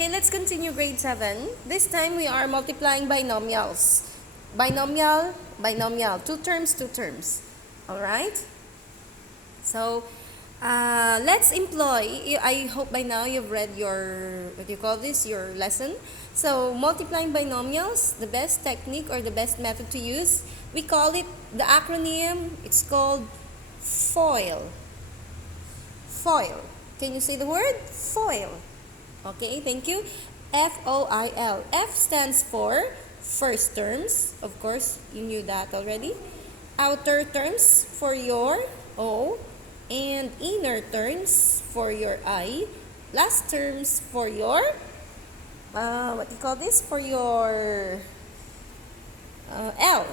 Okay, let's continue grade 7. This time we are multiplying binomials. Binomial, binomial. Two terms, two terms. Alright? So, let's employ, I hope by now you've read your, what do you call this, your lesson. So, multiplying binomials, the best technique or the best method to use, we call it, the acronym, it's called FOIL. FOIL. Can you say the word? FOIL. Okay, thank you. FOIL. F stands for first terms. Of course, you knew that already. Outer terms for your O. And inner terms for your I. Last terms for your, what do you call this? For your L.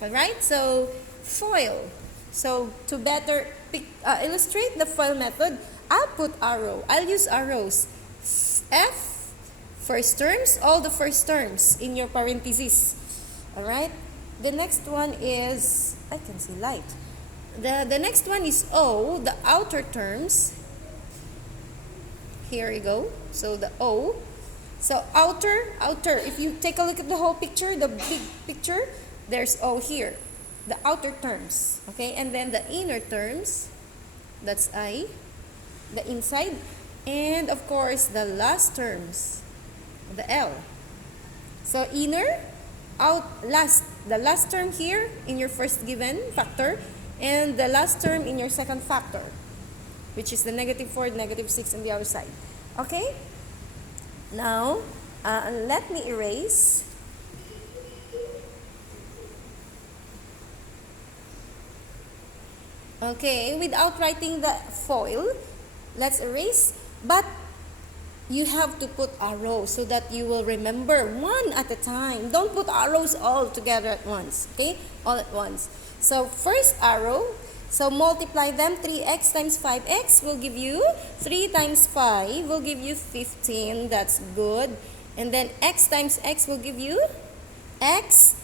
Alright, so FOIL. So, to better illustrate the FOIL method, I'll put arrow. I'll use arrows. F, first terms, all the first terms in your parentheses. Alright? The next one is, I can see light. The next one is O, the outer terms. Here you go. So the O. So outer, if you take a look at the whole picture, the big picture, there's O here. The outer terms. Okay? And then the inner terms, that's I. The inside. And of course, the last terms, the L. So inner, out, last. The last term here in your first given factor, and the last term in your second factor, which is the -4, -6 on the other side. Okay? Now, let me erase. Okay, without writing the FOIL, let's erase. But you have to put arrows so that you will remember one at a time. Don't put arrows all together at once. Okay? All at once. So first arrow, so multiply them. 3x times 5x will give you 3 times 5 will give you 15. That's good. And then x times x will give you x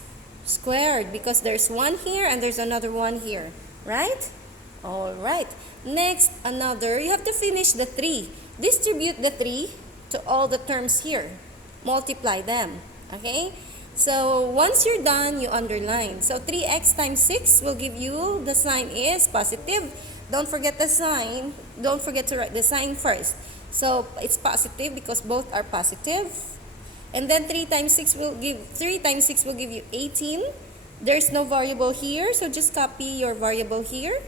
squared, because there's one here and there's another one here. Right? Alright. Next, another. You have to finish the 3. Distribute the 3 to all the terms here. Multiply them. Okay? So, once you're done, you underline. So, 3x times 6 will give you, the sign is positive. Don't forget the sign. Don't forget to write the sign first. So, it's positive because both are positive. And then 3 times 6 will give you 18. There's no variable here, so just copy your variable here.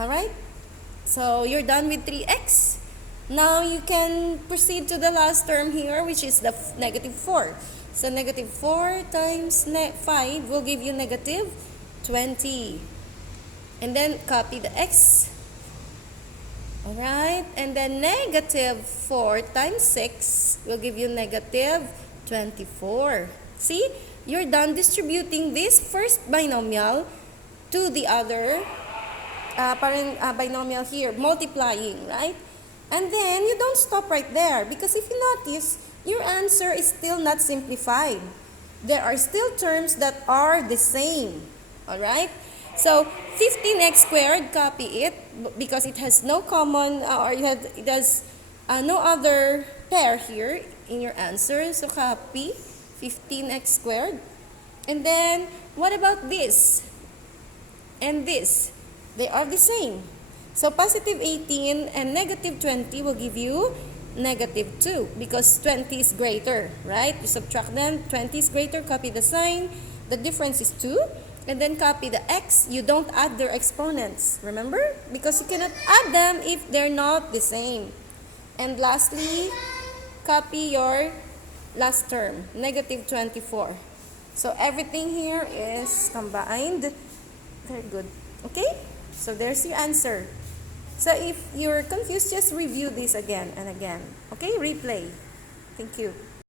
Alright? So, you're done with 3x. Now, you can proceed to the last term here, which is the -4. So, -4 times 5 will give you -20. And then, copy the x. Alright? And then, -4 times 6 will give you -24. See? You're done distributing this first binomial to the other binomial here, multiplying, right? And then, you don't stop right there, because if you notice, your answer is still not simplified. There are still terms that are the same. Alright? So, 15x squared, copy it, because it has no common, or it has no other pair here in your answer. So, copy 15x squared. And then, what about this? And this? They are the same. So, positive 18 and -20 will give you -2, because 20 is greater, right? You subtract them, 20 is greater, copy the sign, the difference is 2, and then copy the x. You don't add their exponents, remember? Because you cannot add them if they're not the same. And lastly, copy your last term, -24. So, everything here is combined. Very good. Okay? So, there's your answer. So, if you're confused, just review this again and again. Okay? Replay. Thank you.